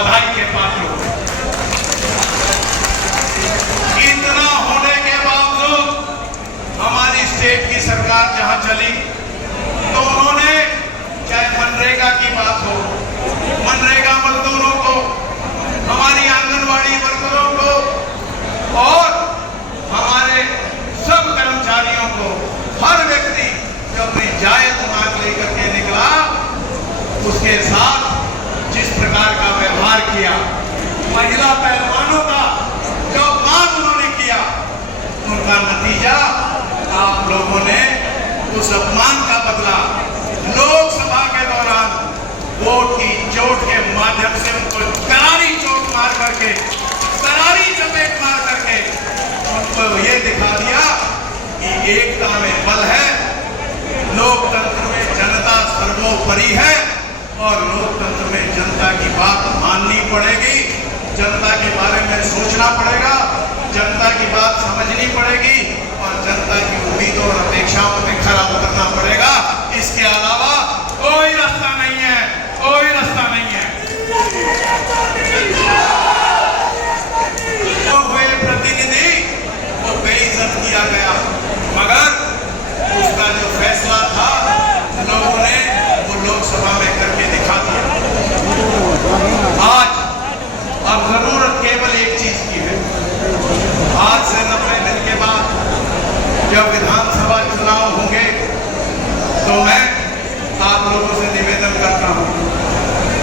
बधाई के पात्र हो। इतना होने के बावजूद हमारी स्टेट की सरकार जहां चली तो उन्होंने चाहे मनरेगा की बात हो, मनरेगा मजदूरों को, हमारी आंगनवाड़ी वर्करों को और हमारे सब कर्मचारियों को, हर व्यक्ति जो अपनी जायज मांग लेकर के निकला उसके साथ जिस प्रकार का व्यवहार किया, महिला पहलवानों का जो अपमान उन्होंने किया, उनका नतीजा आप लोगों ने उस अपमान का बदला लोकसभा के दौरान वोट की चोट के माध्यम से उनको करारी चोट मार करके, करारी चपेट मार करके उनको ये दिखा दिया कि एकता में बल है, लोकतंत्र में जनता सर्वोपरि है और लोकतंत्र में जनता की बात माननी पड़ेगी, जनता के बारे में सोचना पड़ेगा, जनता की बात समझनी पड़ेगी और जनता की उम्मीदों और अपेक्षाओं पे खरा उतरना पड़ेगा। इसके अलावा कोई रास्ता नहीं है, कोई रास्ता नहीं है। तो हुए प्रतिनिधि वो बेइज्जत किया गया, मगर उसका जो फैसला था लोगों ने वो लोकसभा में करके दिखा दिया। आज अब जरूरत केवल एक चीज की है। आज से 90 दिन के बाद जब विधानसभा चुनाव होंगे तो मैं आप लोगों से निवेदन करता हूं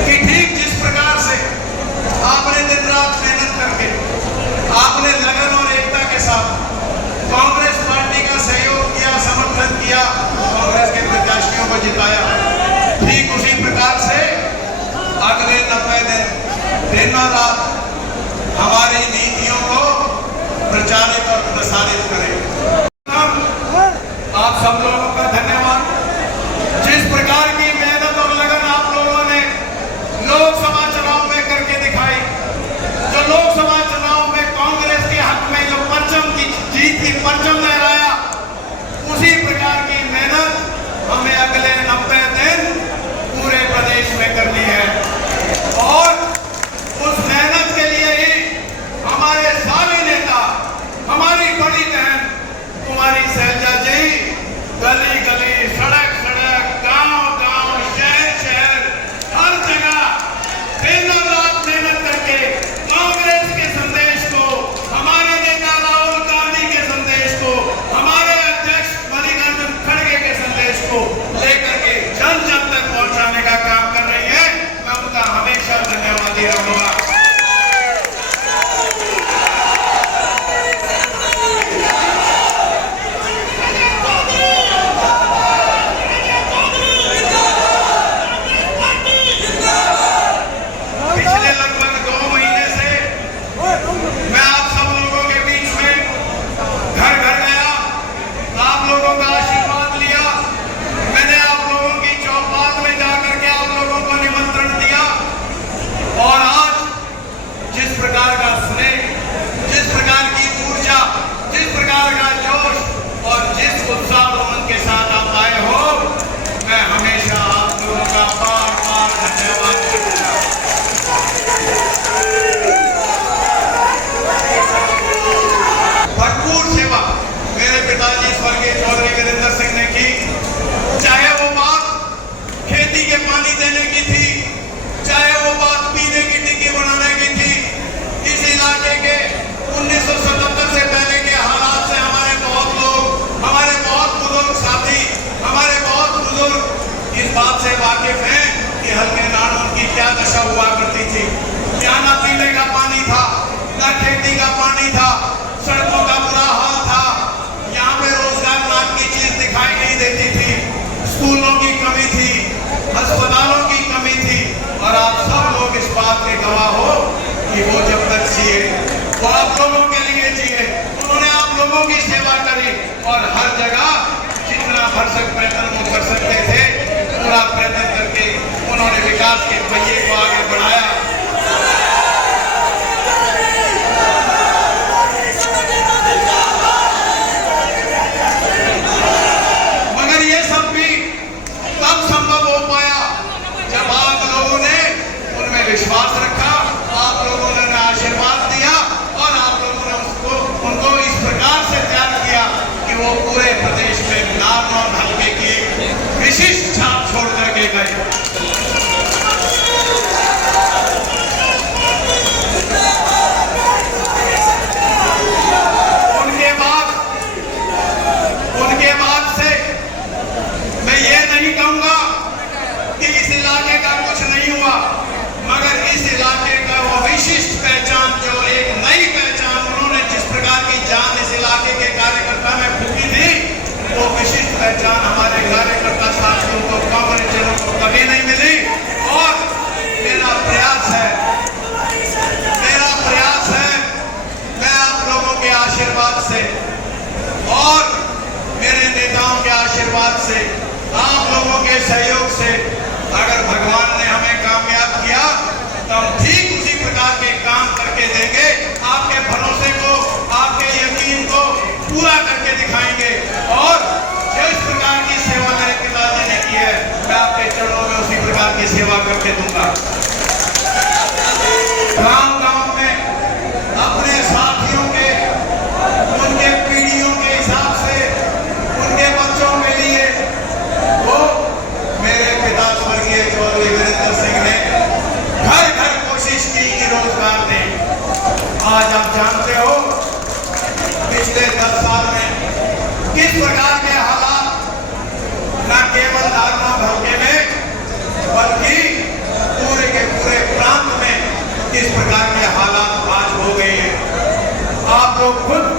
कि ठीक जिस प्रकार से आपने दिन रात मेहनत करके, आपने लगन और एकता के साथ कांग्रेस पार्टी का सहयोग किया, समर्थन किया, कांग्रेस के प्रत्याशियों को जिताया, ठीक उसी प्रकार से अगले 90 दिन और रात हमारी नीतियों को प्रचारित और प्रसारित करें। आप सब लोगों का धन्यवाद। जिस प्रकार की मेहनत और लगन आप लोगों ने लोकसभा चुनाव में करके दिखाई, जो लोकसभा चुनाव में कांग्रेस के हक में जो परचम की जीत की परचम लहराया, उसी प्रकार की मेहनत हमें अगले 90 दिन पूरे प्रदेश में करनी है और उस मेहनत के लिए ही हमारे सारे नेता, हमारी बड़ी बहन कुमारी शैलजा जी गली गली, सड़क सड़क, गांव गांव, शहर शहर, हर जगह दिन और रात मेहनत करके कांग्रेस के संदेश को, हमारे नेता राहुल गांधी के संदेश को, हमारे अध्यक्ष मल्लिकार्जुन खड़गे के संदेश को लेकर के जन जन तक पहुंचाने का काम कर रही है। मैं उनका हमेशा धन्यवादी रहूंगा। पिछले लगभग 2 महीने से मैं आप सब लोगों के बीच में घर घर गया, आप लोगों का आशीर्वाद लिया, मैंने आप लोगों की चौपाल में जाकर के आप लोगों को निमंत्रण दिया और आज जिस प्रकार का स्नेह, जिस प्रकार की ऊर्जा, जिस प्रकार का जोश और जिस उत्साह उमंग के साथ आप आए हो, मैं हमेशा आप लोगों का बार बार धन्यवाद करूंगा। भरपूर सेवा मेरे पिताजी स्वर्गीय चौधरी वीरेंद्र सिंह ने की, चाहे वो बात खेती के पानी देने की थी, चाहे वो बात पीने की टिक्की बनाने की थी। इस इलाके के 1977 से पहले के हालात से हमारे बहुत लोग, हमारे बहुत बुजुर्ग साथी, हमारे बहुत बुजुर्ग इस बात से वाकिफ हैं कि हल्के नाड़ों की क्या दशा हुआ करती थी। यहाँ ना पीने का पानी था, ना खेती का पानी था, सड़कों का बुरा हाल था, यहाँ पे रोजगार नाम की चीज दिखाई नहीं देती थी, स्कूलों की कमी थी, अस्पतालों की कमी थी और आप सब लोग इस बात के गवाह हो कि वो जब तक जिए वो आप लोगों के लिए जिए, उन्होंने आप लोगों की सेवा करी और हर जगह जितना भरसक प्रयत्न वो कर सकते थे पूरा प्रयत्न करके उन्होंने विकास के पहिए को आगे बढ़ाया। मगर ये सब भी तब संभव हो पाया जब आप लोगों ने उनमें विश्वास रखा, पहचान हमारे कार्यकर्ता साथियों को, कांग्रेसजनों को कभी नहीं मिली। और मेरा प्रयास है मैं आप लोगों के आशीर्वाद से और मेरे नेताओं के आशीर्वाद से, आप लोगों के सहयोग से, अगर भगवान ने हमें कामयाब किया तो हम ठीक उसी प्रकार के काम करके देंगे। आपके भरोसे को, आपके यकीन को पूरा करके दिखाएंगे। और जिस प्रकार की सेवा मेरे पिताजी ने की है, मैं आपके चरणों में उसी प्रकार की सेवा करके दूंगा। गांव-गांव में अपने साथियों के, उनके पीढ़ियों के हिसाब से, उनके बच्चों के लिए वो मेरे पिता स्वर्गीय चौधरी वीरेंद्र सिंह ने घर घर कोशिश की कि रोजगार दें। आज आप जानते हो पिछले 10 साल में किस प्रकार के हालात न केवल धारणा भरके में बल्कि पूरे के पूरे प्रांत में किस प्रकार के हालात आज हो गए हैं। आप लोग खुद